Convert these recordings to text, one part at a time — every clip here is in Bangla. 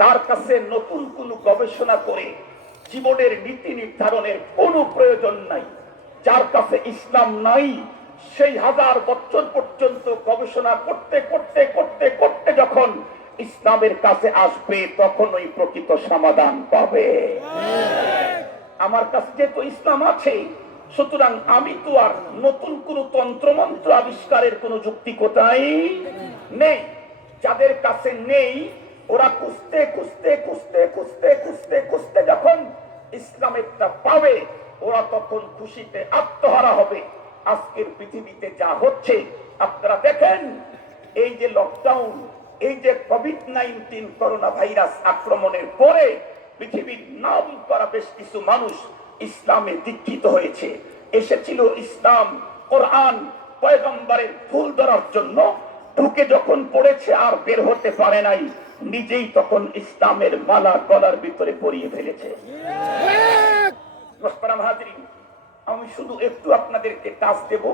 তার কাছে নতুন কোনো গবেষণা করে জীবনের নীতি নির্ধারণের কোনো প্রয়োজন নাই। যার কাছে ইসলাম নাই সেই 1000 বছর পর্যন্ত গবেষণা করতে করতে করতে করতে যখন ইসলামের কাছে আসবে তখন ওই প্রকৃত সমাধান পাবে। আমার কাছে যেহেতু ইসলাম আছে, সুতরাং আমি তো আর নতুন কোন তন্ত্রমন্ত্র আবিষ্কারের কোন যুক্তিকতাই নেই। যাদের কাছে নেই ওরা খুঁজতে খুঁজতে খুঁজতে খুঁজতে খুঁজতে খুঁজতে যখন ইসলামেরটা পাবে ওরা তখন খুশিতে আত্মহারা হবে। আজকের পৃথিবীতে যা হচ্ছে আপনারা দেখেন, এই যে লকডাউন, এই যে কোভিড-19 করোনা ভাইরাস আক্রমণের পরে পৃথিবীর নাম করা বেশ কিছু মানুষ ইসলামে দীক্ষিত হয়েছে। এসেছিল ইসলাম, কোরআন, পয়গম্বরের ফুল ধরার জন্য, ঢুকে যখন পড়েছে আর বের হতে পারে নাই, নিজেই তখন ইসলামের মালা গলার ভিতরে পরিয়ে ফেলেছে। আমি শুধু একটু আপনাদেরকে টাচ দেব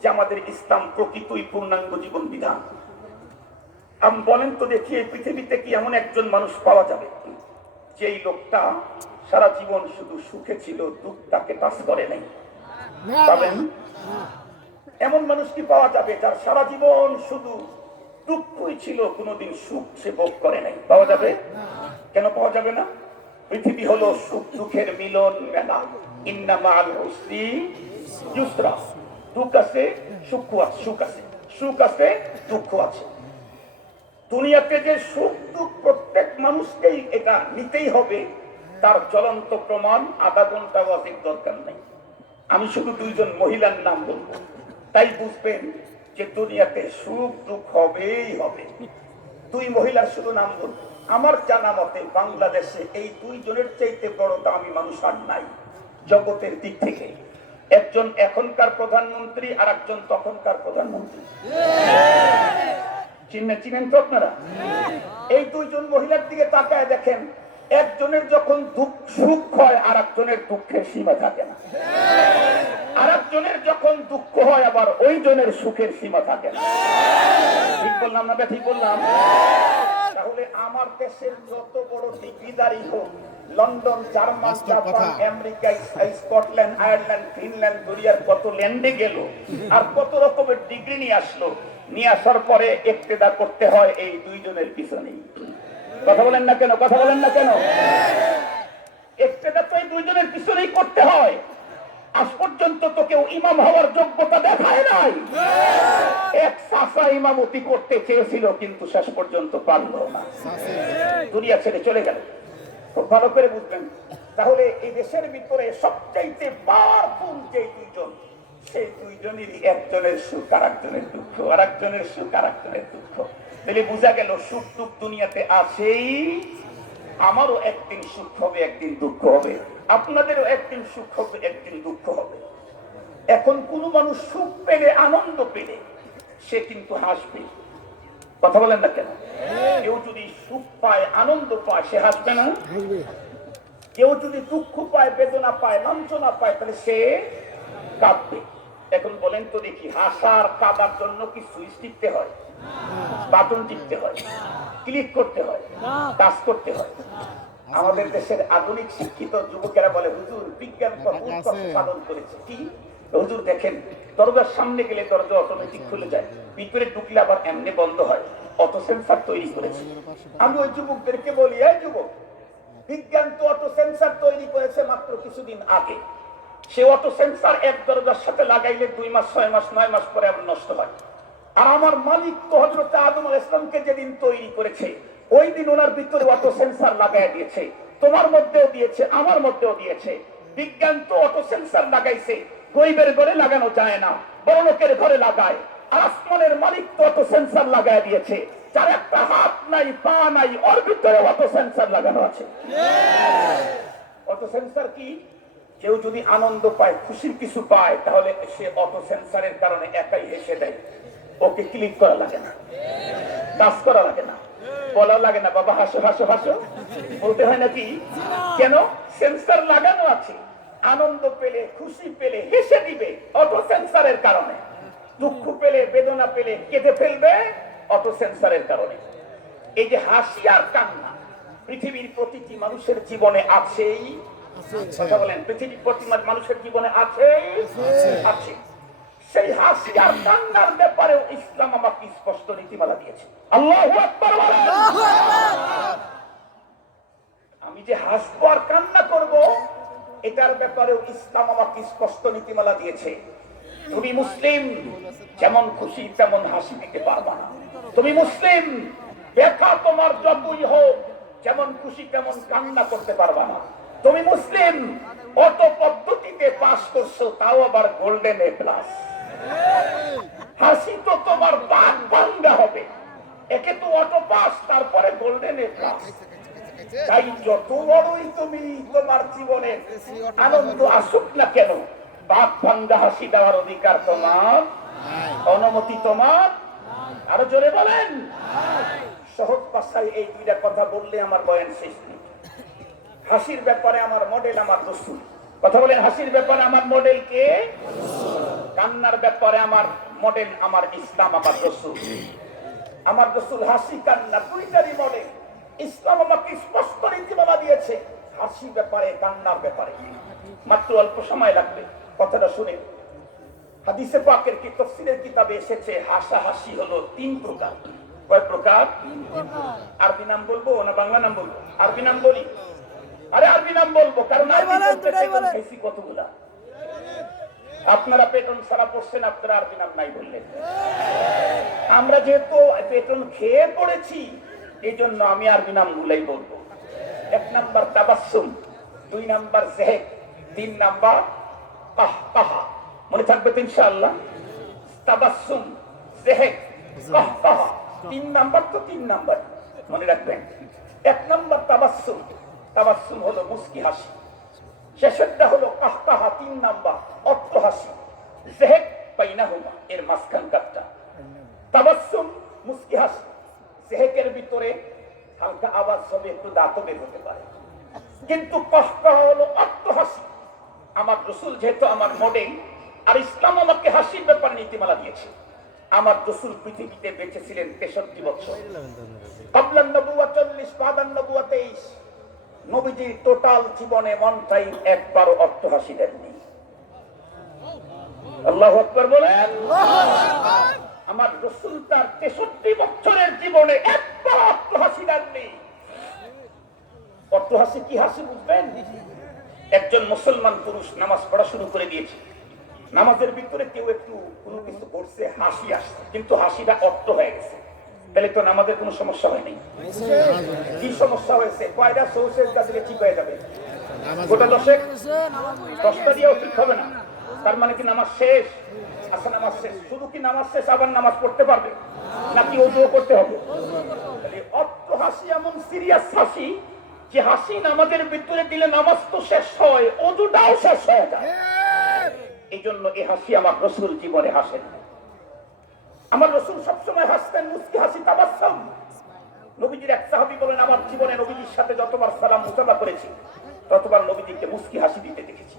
যে আমাদের ইসলাম প্রকৃতই পূর্ণাঙ্গ জীবন বিধান। আমি বলেন তো দেখি, এই পৃথিবীতে কি এমন একজন মানুষ পাওয়া যাবে যেই লোকটা সারা জীবন শুধু সুখে ছিল, দুঃখ তাকে টাচ করে নাই? পাবেন? এমন মানুষ কি পাওয়া যাবে যার সারা জীবন শুধু দুঃখই ছিল, কোনোদিন সুখ সে ভোগ করে নাই? পাওয়া যাবে? কেন পাওয়া যাবে না? পৃথিবী হলো সুখ দুঃখের মিলন মেলা। ইন্না মাআল উসরি ইউসরা। দুঃখ আছে, সুখ আছে, সুখ আছে, দুঃখ আছে। দুনিয়াতে যে সুখ দুঃখ প্রত্যেক মানুষকেই এটা নিতেই হবে, তার জ্বলন্ত প্রমাণ আধা ঘন্টা ওয়াজিব দরকার নেই। আমি শুধু 2 জন মহিলার নাম বলবো, তাই বুঝবেন যে দুনিয়াতে সুখ দুঃখ হবেই হবে। 2 মহিলার শুধু নাম বলবো। আমার জানা মতে বাংলাদেশে এই 2 জনের চাইতে বড় দামি মানুষ আর নাই জগতের দিক থেকে। একজন এখনকার প্রধানমন্ত্রী আর একজন তখনকার প্রধানমন্ত্রী। চিনেন তো আপনারা? এই 2 জন মহিলার দিকে তাকায় দেখেন, একজনের যখন সুখ হয় আর একজনের দুঃখের সীমা থাকে না, আর একজনের যখন দুঃখ হয় আবার ওই জনের সুখের সীমা থাকে না। ঠিক বললাম না? ঠিক বললাম? তাহলে আমার দেশের যত বড় ডিগ্রিদারি হোক, London, German, Japan, America, Scotland, Ireland, Finland, দুনিয়ার কত ল্যান্ডে গেল আর কত রকমের ডিগ্রি নিয়ে আসলো, নিয়ে আসার পরে ইক্তেদা করতে হয় এই 2 জনের পিছনেই। কথা বলেন না কেন? কথা বলেন না কেন? ইক্তেদা তো এই 2 জনের পিছনেই করতে হয়। আজ পর্যন্ত তো কেউ ইমাম হওয়ার যোগ্যতা দেখায় নাই। এক চাচা ইমামতি করতে চেয়েছিল কিন্তু শেষ পর্যন্ত পারল না, দুনিয়া ছেড়ে চলে গেল। খুব ভালো করে বুঝবেন। তাহলে এই দেশের ভিতরে সবচাইতে পাওয়ারফুল যে 2 জন, সেই 2 জনেরই একজনের সুখ আর একজনের দুঃখ, আর একজনের সুখ আর একজনের দুঃখ। তাহলে বোঝা গেল সুখ দুঃখ দুনিয়াতে আসেই। আমারও একদিন সুখ হবে, একদিন দুঃখ হবে, আপনাদেরও একদিন সুখ হবে, একদিন দুঃখ হবে। এখন কোন মানুষ সুখ পেলে, আনন্দ পেলে সে কিন্তু হাসবে। কথা বলেন না কেন? কেউ যদি সুখ পায়, আনন্দ পায়, সে হাসবে না? কেউ যদি দুঃখ পায়, বেদনা পায়, লাঞ্ছনা পায়, তাহলে সে কাঁদবে। এখন বলেন তো দেখি, হাসার কাঁদার জন্য কি সুইচ টিপতে হয়, বাটন টিপতে হয়, ক্লিক করতে হয়, কাজ করতে হয়? আমাদের দেশের আধুনিক শিক্ষিত যুবকেরা বলে, হুজুর বিজ্ঞান কত সাধন করেছে। কি হুজুর? দেখেন, দরজার সামনে গেলে দরজা অটোমেটিক খুলে যায়, ভিতরে ঢুকলে আবার এমনি বন্ধ হয়, অটো সেন্সার তৈরি করেছে। আমি ওই যুবকদেরকে বলি, এই যুবক, বিজ্ঞান তো অটো সেন্সার তৈরি করেছে মাত্র কিছুদিন আগে। সে অটো সেন্সার এক দরজার সাথে লাগাইলে 2 মাস, 6 মাস, 9 মাস পরে আবার নষ্ট হয়। আর আমার মালিক তো হযরত আদম আলাইহিস সালামকে যেদিন তৈরি করেছে ওই দিন ওনার ভিতরে অটো সেন্সার লাগাই দিয়েছে। তোমার মধ্যেও দিয়েছে, আমার মধ্যেও দিয়েছে। বিজ্ঞান তো অটো সেন্সার লাগাইছে, গরিবের ঘরে লাগানো যায় না, বড় লোকের ঘরে লাগায়। আর আসমানের মালিক তো অটো সেন্সার লাগাই দিয়েছে, যার একটা হাত নাই, পা নাই, ওর ভিতরে অটো সেন্সার লাগানো আছে। অটো সেন্সার কি? কেউ যদি আনন্দ পায়, খুশির কিছু পায়, তাহলে সে অটো সেন্সারের কারণে একাই হেসে দেয়। ওকে ক্লিক করা লাগে না, কাজ করা লাগে না, বলা লাগে না বাবা হাসো হাসো হাসো, বলতে হয় নাকি? কেন? সেন্সার লাগানো আছে। আনন্দ পেলে, খুশি পেলে হেসে দিবে অটো সেন্সারের কারণে। দুঃখ পেলে, বেদনা পেলে কেঁদে ফেলবে অটো সেন্সারের কারণে। এই যে হাসি আর কান্না, পৃথিবীর প্রতিটি মানুষের জীবনে আছেই। কথা বলেন, পৃথিবীর প্রতি মানুষের জীবনে আছেই আছে। সেই হাসি আর কান্নার ব্যাপারেও ইসলাম আমাকে স্পষ্ট নীতিমালা দিয়েছে। আল্লাহু আকবার বলেন। আমি যে হাসবো আর কান্না করব, এটার ব্যাপারেও ইসলাম আমাকে স্পষ্ট নীতিমালা দিয়েছে। তুমি মুসলিম, যেমন খুশি তেমন হাসি দিতে পারবা না। তুমি মুসলিম, ব্যথা তোমার যতই হোক, যেমন খুশি তেমন কান্না করতে পারবা না। তুমি মুসলিম, অটো পদ্ধতিতে পাস করছো, তাও আবার গোল্ডেন এ প্লাস। হাসি তো তোমার বাদ ভাঙ্গা হবে, একে তো অটো পাস, তারপরে গোল্ডেন এ প্লাস। তাই যত বড়ই তুমি তোমার জীবনে আনন্দ আসুক না কেন, বাদ ভাঙ্গা হাসি দেওয়ার অধিকার তোমার, অনুমতি তোমার। আরো জোরে বলেন। সহজ ভাষায় এই দুইটা কথা বললে আমার বয়ান শেষ নেই। হাসির ব্যাপারে আমার মডেল আমার রাসূল। কথা বলেন, হাসির ব্যাপারে আমার মডেল কে? কান্নার ব্যাপারে আমার মডেল আমার ইসলাম, আমার রাসূল। আমার রাসূল হাসি কান্না দুইটারই মডেল। ইসলাম আমাকে স্পষ্ট নীতিমালা দিয়েছে হাসি ব্যাপারে, কান্নার ব্যাপারে। মাত্র অল্প সময় লাগবে, কথাটা শুনে। হাদিসে পাকের কি তাফসীরের কিতাবে এসেছে হাসা হাসি হলো 3 প্রকার। কয় প্রকার? আরবি নাম বলবো না বাংলা নাম বলবো? আরবি নাম বলি। আরে আরবি নাম বলবো, কারণ আরবি কতগুলা। আপনারা পেটন সারা পড়ছেন, আপনারা আরবি নাম নাই বললেন। আমরা যেহেতু পেটন খেয়ে পড়েছি, এই জন্য আমি আরবি নাম গুলাই বলবো। 1 নাম্বার তাবাসসুম, 2 নাম্বার যাহিক, 3 নাম্বার কাহকাহা। মনে থাকবে তো ইনশাআল্লাহ? তাবাসসুম, যাহিক, কাহকাহা, 3 নাম্বার তো 3 নাম্বার মনে রাখবেন। 1 নাম্বার তাবাসসুম, তাবাসসুম হলো মুস্কি হাসি। শেষেরটা হলো কাহকাহা, 3 নাম্বার অট্ট হাসি। যাহিক বাইনাহুমা, এর মাঝখানকারটা। তাবাসসুম মুস্কি হাসি, যাহিকের ভিতরে হালকা আওয়াজ হবে, একটু দাঁতও বের হতে পারে। কিন্তু কাহকাহা হলো অট্ট হাসি। আমার রাসূল যেহেতু আমার মডেল, আর ইসলাম আমাকে হাসির ব্যাপারে নীতিমালা দিয়েছে। আমার রাসূল পৃথিবীতে বেঁচে ছিলেন 63 বছর। ক্বাবলান নবুওয়াত 40, বাদান নবুওয়াত 23। নবীজির টোটাল জীবনে ওয়ান টাইম একবারও অট্ট হাসি দেননি। আল্লাহু আকবার বলেন। আমার রাসূল তার 63 বছরের জীবনে একবার অট্ট হাসি দেননি। অট্ট হাসি কি হাসি বুঝবেন? একজন মুসলমান পুরুষ নামাজ পড়া শুরু করে দিয়েছে। নামাজের ভিতরে কেউ একটু কোনো কিছু করছে, হাসি আসছে, কিন্তু হাসিটা অট্ট হয়ে গেছে। তাহলে তো নামাজের কোনো সমস্যা হয়নি। কি সমস্যা হয়েছে? কয়টা সৌসের কাছে ঠিক হয়ে যাবে? গোটা 10টা দিয়েও ঠিক হবে না। তার মানে কি নামাজ শেষ? আচ্ছা, নামাজ শেষ। শুধু কি নামাজ শেষ, আবার নামাজ পড়তে পারবে নাকি ওযু করতে হবে? অট্ট হাসি এমন সিরিয়াস হাসি যে হাসি নামাজের ভিতরে দিলে নামাজ তো শেষ হয়, ওযুটাও শেষ হয়ে যায়। এই জন্য এই হাসি আমার রাসূল জীবনে হাসেন। আমার রাসূল সবসময় হাসতেন মুস্কি হাসি, তাবাসসুম। নবীজির এক সাহাবী বলেন, আমার জীবনে নবীজির সাথে যতবার সালাম মুসাফা করেছি, ততবার নবীজিকে মুস্কি হাসি দিতে দেখেছি।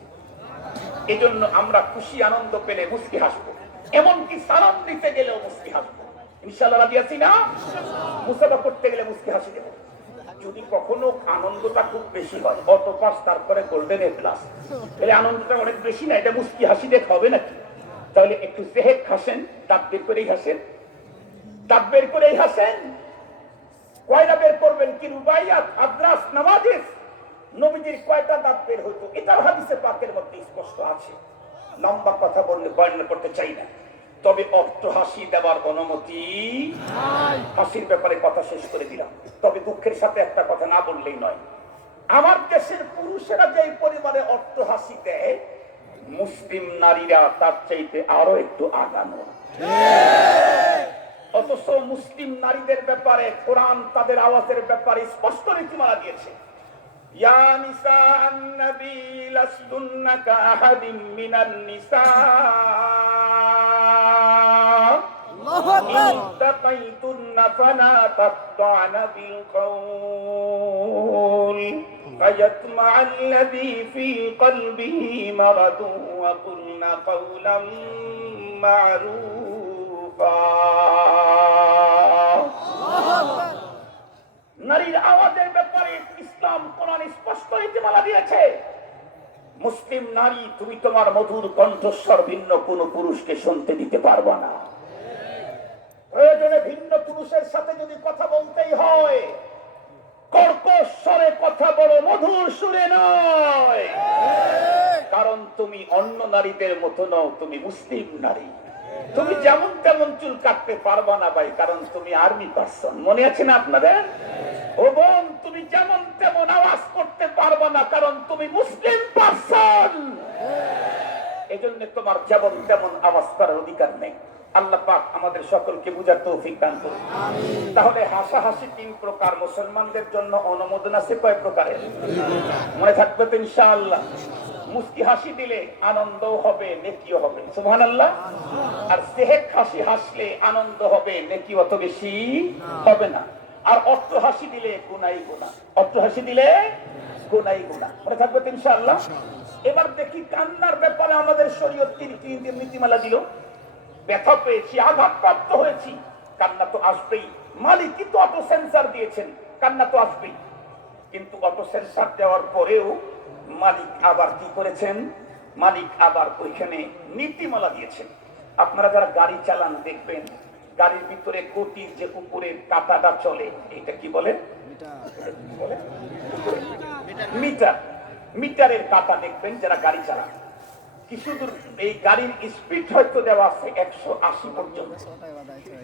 এই জন্য আমরা খুশি আনন্দ পেলে মুস্কি হাসবো, এমনকি সালাম দিতে গেলেও মুস্কি হাসবো। ইনশাআল্লাহ রাজি আছি না? মুসাফা করতে গেলে মুস্কি হাসি দেবো। যদি কখনো আনন্দটা খুব বেশি হয়, অটো পাস তারপরে গোল্ডেন এ প্লাস, তাহলে আনন্দটা অনেক বেশি না, এটা মুস্কি হাসি দেখ হবে নাকি? তাহলে একটু যাহিক হাসেন, দাঁত বের করেই হাসেন, দাঁত বের করেই হাসেন। কয়টা বের করবেন? কি রুবাইয়াত, আদ্রাস, নওয়াজিস, নবীজির কয়টা দাঁত বের হইতো, এটা হাদিসে পাকের মধ্যে স্পষ্ট আছে। লম্বা কথা বললে বর্ণনা করতে চাই না, তবে অট্ট হাসি দেওয়ার অনুমতি নাই। হাসির ব্যাপারে কথা শেষ করে দিলাম। তবে দুঃখের সাথে একটা কথা না বললেই নয়, আমার দেশের পুরুষেরা যে পরিমাণে অট্ট হাসি দেয়, মুসলিম নারীরা তার চাইতে আরো একটু আগানো। অথচ মুসলিম নারীদের ব্যাপারে কোরআন তাদের আওয়াজের ব্যাপারে স্পষ্ট নীতিমালা দিয়েছে। ইয়া নিসাআন নবী লাসতুন্না কাআহাদিম মিনান নিসা আল্লাহু আকবার তাকাইতুন্না ফালা তাতআনা বিল কওল فيطمع الذي في قلبه مرض وقلنا قولا معروفا। নারীর আওয়াজের ব্যাপারে সাল্লাম কোরআন স্পষ্ট নীতিমালা দিয়েছে, মুসলিম নারী তুমি তোমার মধুর কণ্ঠস্বর ভিন্ন কোন পুরুষকে শুনতে দিতে পারবা না। প্রয়োজনে ভিন্ন পুরুষের সাথে যদি কথা বলতেই হয়, কর্কশ স্বরে কথা বলো, মধুর সুরে নয়। কারণ তুমি অন্য নারীদের মতো নও, তুমি মুসলিম নারী। তুমি যেমন তেমন চুল কাটতে পারবা না ভাই, কারণ তুমি আর্মি পার্সন। মনে আছে না আপনাদের? ও বোন, তুমি যেমন তেমন আওয়াজ করতে পারবা না, কারণ তুমি মুসলিম পার্সন। এজন্য তোমার যেমন তেমন আওয়াজ করার অধিকার নেই। আল্লাহ পাক আমাদের সকলকে বুঝার তৌফিক দান করুন। তাহলে হাসাহাসি 3 প্রকার, মুসলমানদের জন্য অনুমোদন আছে কয় প্রকারের? মনে থাকবে তো ইনশাআল্লাহ। মুস্কি হাসি দিলে আনন্দ হবে, নেকিও হবে, সুবহানাল্লাহ। আর সেহেক হাসি হাসলে আনন্দ হবে, নেকি অত বেশি হবে না। আর অট্ট হাসি দিলে গুনাই গুনাহ, অট্ট হাসি দিলে গুনাই গুনাহ। মনে থাকবে তো ইনশাআল্লাহ। এবার দেখি কান্নার ব্যাপারে আমাদের শরীয়ত কি নীতিমালা দিল। ব্যথা পেয়েছি, আঘাতপ্রাপ্ত হয়েছি, কান্না তো আসবেই। মালিক কিন্তু অটো সেন্সার দিয়েছেন, কান্না তো আসবেই। কিন্তু অটো সেন্সার দেওয়ার পরেও মালিক আবার কি করেছেন? মালিক আবার ওইখানে নীতিমালা দিয়েছেন। আপনারা যারা গাড়ি চালান দেখবেন, গাড়ির ভিতরে গতির যে উপরের কাঁটাটা চলে, এটা কি বলে? মিটার। মিটারের কাঁটা দেখবেন যারা গাড়ি চালান, কিছু দূর এই গাড়ির স্পিড হয়তো দেওয়া আছে 180 পর্যন্ত,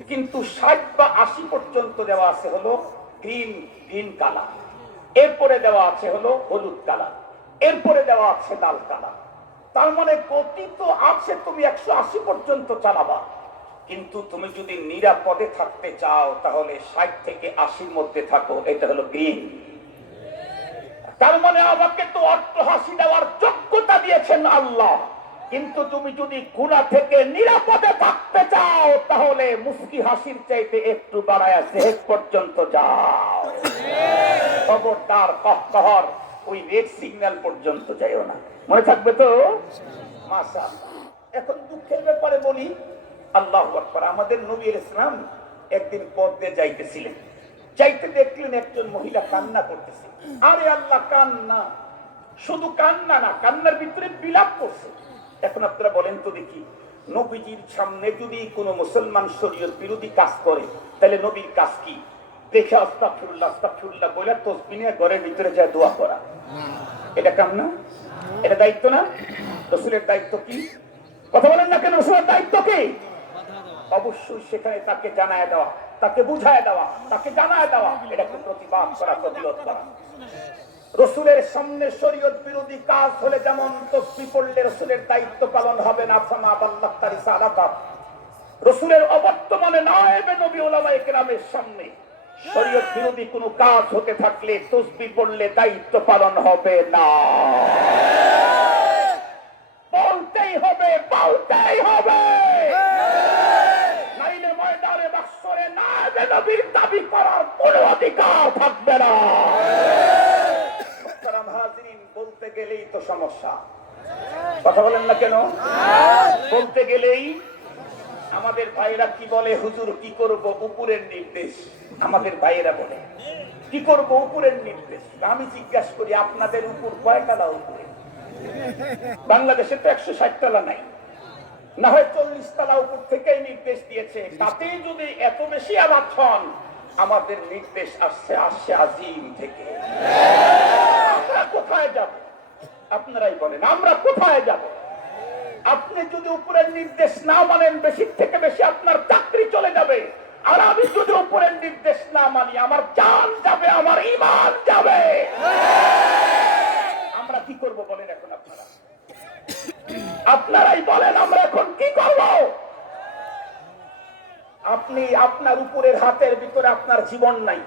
কিন্তু 60 বা 80 পর্যন্ত দেওয়া আছে হলো গ্রিন কালার, এরপরে দেওয়া আছে হলো হলুদ কালার, এরপরে দেওয়া আছে লাল কালার। তার মানে গতি তো আছে, তুমি 180 পর্যন্ত চালাবা, কিন্তু তুমি যদি নিরাপদে থাকতে চাও তাহলে 60 থেকে 80-র মধ্যে থাকো, এটা হলো গ্রিন। তার মানে আমাকে তো অট্ট হাসি দেওয়ার যোগ্যতা দিয়েছেন আল্লাহ, কিন্তু তুমি যদি গুনাহ থেকে নিরাপদে থাকতে চাও তাহলে মুস্কি হাসির চাইতে একটু বাড়ায়া সেহেক পর্যন্ত যাও। খবরদার কহর ওই রেড সিগন্যাল পর্যন্ত যাইও না। মনে থাকবে তো? মাশাআল্লাহ। এখন দুঃখের ব্যাপারে বলি, আল্লাহু আকবার। আমাদের নবী ইসলাম একদিন পথ দিয়ে যাইতেছিলেন, যাইতে দেখলেন একজন মহিলা কান্না করতেছে। আরে আল্লাহ, কান্না! শুধু কান্না না, কান্নার ভিতরে বিলাপ করছে। এখন আপনারা বলেন তো দেখি, নবীজির সামনে যদি কোনো মুসলমান শরীয়ত বিরোধী কাজ করে, তাহলে নবীর কাজ কি? দেখে আস্তাগফিরুল্লাহ আস্তাগফিরুল্লাহ বলে তাসবিহ নিয়ে ঘরের ভিতরে যায় দোয়া করা। এটা কাম না? এটা দায়িত্ব না? রাসূলের দায়িত্ব কি? কথা বলেন না কেন? রাসূলের দায়িত্ব কি? অবশ্যই সেখানে তাকে জানায় দেওয়া, তাকে বুঝায় দেওয়া, তাকে জানায় দেওয়া, এটাকে প্রতিবাদ করা, প্রতিরোধ করা। রাসূলের সামনে শরীয়ত বিরোধী কাজ হলে যেমন তাসবিহ পড়লে রাসূলের দায়িত্ব পালন হবে না, ফামা বাল্লাগতা রিসালাতা। রাসূলের অবর্তমানে নায়েবে নবী উলামায়ে কেরামের সামনে শরীয়ত বিরোধী কোনো কাজ হতে থাকলে তাসবিহ পড়লে দায়িত্ব পালন হবে না। বলতেই হবে, বলতেই হবে, নাইলে ময়দানে মাহশরে নায়েবে নবীর দাবি করার কোনো অধিকার থাকবে না। বলতে গেলেই তো সমস্যা, কথা বলেন না কেন? বলতে গেলেই আমাদের ভাইরা কি বলে, হুজুর কি করব, উপরের নির্দেশ। আমাদের ভাইয়েরা বলে কি করব, উপরের নির্দেশ। আমি জিজ্ঞাসা করি, আপনাদের উপর কয়তলা উপরে? বাংলাদেশে তো 160 তলা নাই, না হয় 40 তলা উপর থেকেই নির্দেশ দিয়েছে। তাতেই যদি এত বেশি আলাপ হন, আমাদের নির্দেশ আসছে আজিম থেকে। আমরা কোথায় যাব? আপনারাই বলেন, আমরা কোথায় যাব? আপনি যদি উপরের নির্দেশ না মানেন, বেশি থেকে বেশি আপনার চাকরি চলে যাবে। আর আমি যদি উপরের নির্দেশ না মানি, আমার জান যাবে, আমার ঈমান যাবে। আমরা কি করব বলেন এখন? আপনারাই বলেন, আমরা এখন কি করব? আপনি আপনার উপরের হাতের ভিতরে আপনার জীবন নাই।